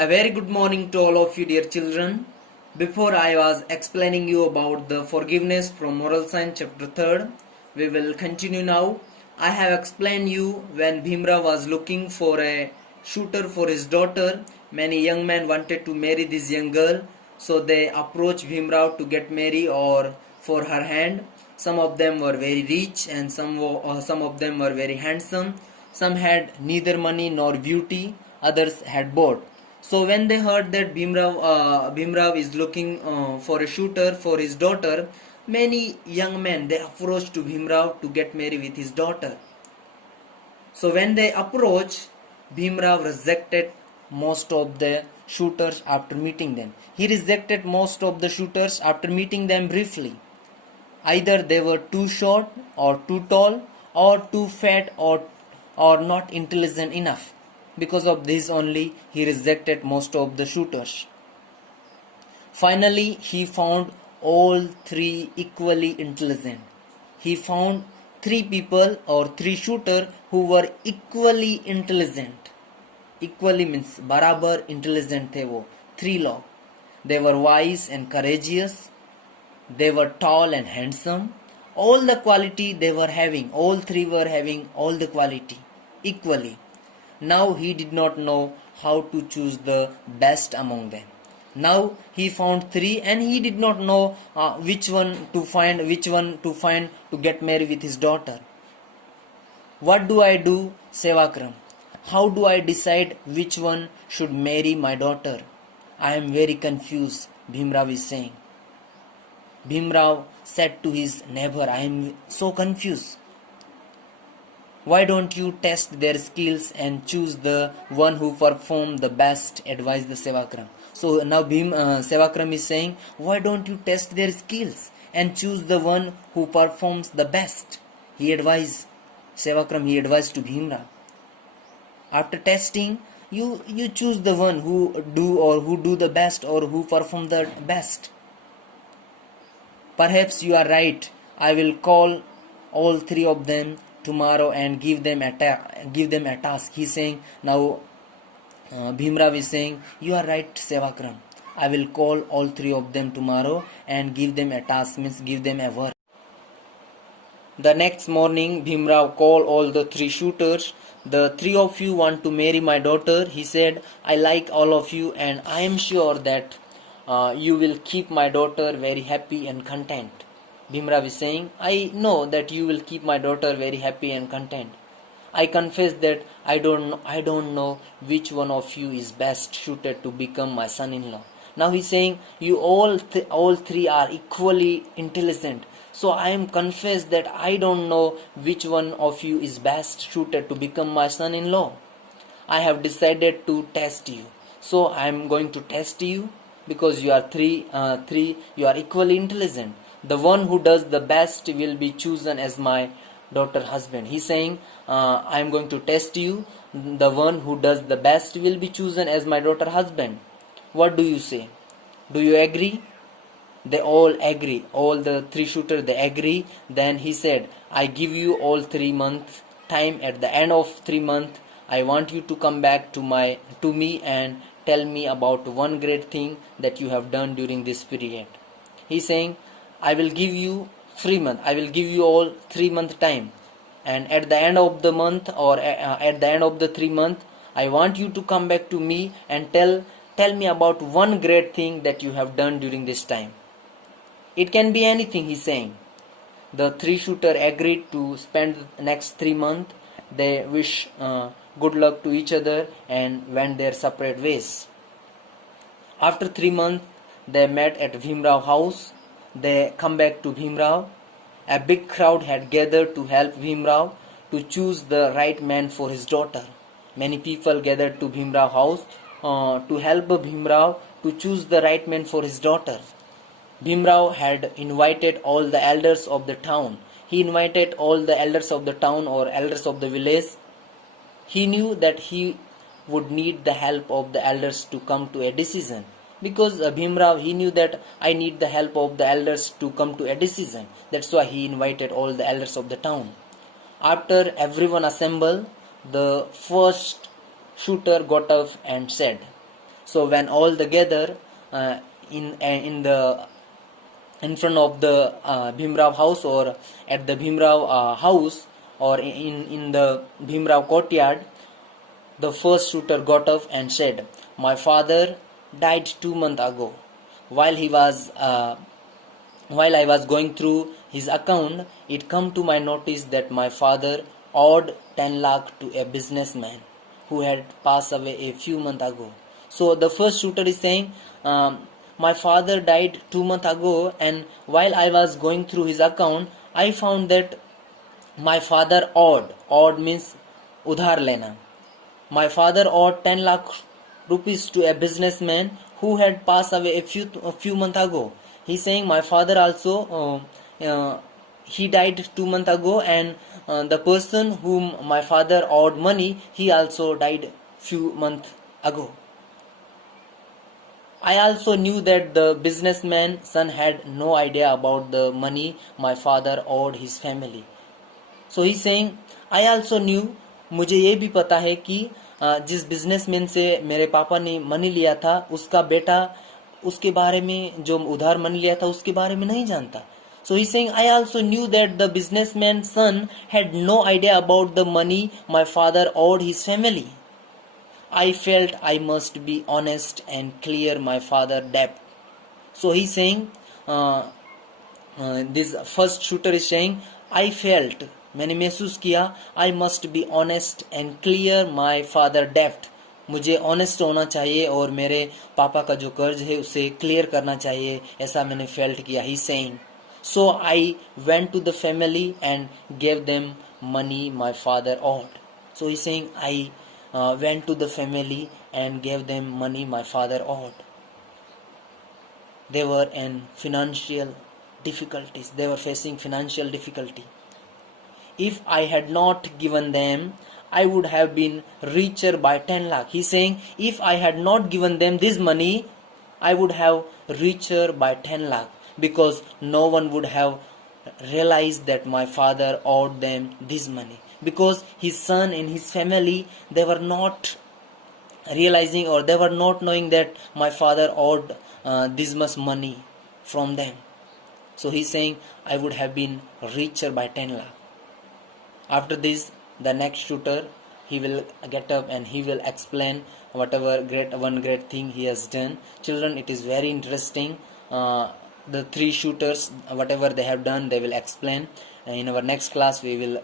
A very good morning to all of you, dear children. Before I was explaining you about the forgiveness from Moral Science chapter 3rd, we will continue now. I have explained you when Bhimra was looking for a shooter for his daughter. Many young men wanted to marry this young girl, so they approached Bhimrao to get married or for her hand. Some of them were very rich and some of them were very handsome. Some had neither money nor beauty, others had both. So when they heard that Bhimrao is looking for a shooter for his daughter, many young men they approached to Bhimrao to get married with his daughter. So when they approached, Bhimrao rejected most of the shooters after meeting them. He rejected most of the shooters after meeting them briefly. Either they were too short or too tall or too fat or not intelligent enough. Because of this only he rejected most of the shooters. Finally he found all three equally intelligent. He found three people or three shooters who were equally intelligent. Equally means barabar intelligent the wo, three लोग. They were wise and courageous. They were tall and handsome. All the quality they were having, all three were having all the quality equally. Now he did not know how to choose the best among them. Now he found three and he did not know which one to find to get married with his daughter. What do I do, Sevakram? How do I decide which one should marry my daughter? I am very confused, Bhimrao is saying. Bhimrao said to his neighbor, I am so confused. Why don't you test their skills and choose the one who performed the best, advised the Sevakram. So now Sevakram is saying, why don't you test their skills and choose the one who performs the best? He advised to Bhimrao. After testing, you choose the one who do the best or who perform the best. Perhaps you are right. I will call all three of them tomorrow and give them a task. He is saying now. Bhimrao is saying, you are right, Sevakram. I will call all three of them tomorrow and give them a task, means give them a work. The next morning, Bhimrao called all the three shooters. The three of you want to marry my daughter. He said, I like all of you and I am sure that you will keep my daughter very happy and content. Bhimrao is saying, I know that you will keep my daughter very happy and content. I confess that I don't know which one of you is best suited to become my son-in-law. Now he's saying, you all three are equally intelligent. So I am confessed that I don't know which one of you is best suited to become my son-in-law. I have decided to test you. So I am going to test you because you are you are equally intelligent. The one who does the best will be chosen as my daughter husband. He's saying, I am going to test you. The one who does the best will be chosen as my daughter husband. What do you say? Do you agree? They all agree. All the three shooters, they agree. Then he said, I give you all 3 months time. At the end of 3 months, I want you to come back to me and tell me about one great thing that you have done during this period. He's saying, I will give you 3 months. I will give you all 3 month time, and at the end of the month or at the end of the 3 months, I want you to come back to me and tell me about one great thing that you have done during this time. It can be anything, he's saying. The three shooter agreed to spend the next 3 months. They wish good luck to each other and went their separate ways. After 3 months, they met at Bhimrao house. They come back to Bhimrao. A big crowd had gathered to help Bhimrao to choose the right man for his daughter. Many people gathered to Bhimrao house to help Bhimrao to choose the right man for his daughter. Bhimrao had invited all the elders of the town. He invited all the elders of the town or elders of the village. He knew that he would need the help of the elders to come to a decision. Because Bhimrao, he knew that I need the help of the elders to come to a decision. That's why he invited all the elders of the town. After everyone assembled, the first shooter got up and said, So when all together in front of the Bhimrao house, or at the Bhimrao house, or in the Bhimrao courtyard, the first shooter got up and said, "My father died 2 months ago. While he was while I was going through his account, it come to my notice that my father owed 10 lakh to a businessman who had passed away a few months ago." So the first shooter is saying, my father died 2 months ago, and while I was going through his account, I found that my father owed means udhar lena. My father owed 10 lakh rupees to a businessman who had passed away a few months ago. He's saying my father also he died 2 months ago, and the person whom my father owed money, he also died few months ago. I also knew that the businessman's son had no idea about the money my father owed his family. So he's saying, I also knew, मुझे ये भी पता है कि जिस businessman से मेरे पापा ने मनी लिया था, उसका बेटा उसके बारे में, जो उधार मनी लिया था उसके बारे में नहीं जानता. So he's saying, I also knew that the businessman's son had no idea about the money my father owed his family. I felt I must be honest and clear my father's debt. So he's saying, this first shooter is saying, I felt, मैंने महसूस किया, I must be honest and clear my father debt. मुझे honest होना चाहिए और मेरे पापा का जो कर्ज है उसे क्लियर करना चाहिए, ऐसा मैंने फेल्ट किया. He saying, so I went to the family and gave them money my father owed. So he saying, I went to the family and gave them money my father owed. They were in financial difficulties. They were facing financial difficulty. If I had not given them, I would have been richer by 10 lakh. He's saying, if I had not given them this money, I would have richer by 10 lakh, because no one would have realized that my father owed them this money, because his son and his family, they were not realizing, or they were not knowing that my father owed this much money from them. So he's saying, I would have been richer by 10 lakh. After this, the next shooter, he will get up and he will explain whatever one great thing he has done. Children, it is very interesting. The three shooters, whatever they have done, they will explain. In our next class, we will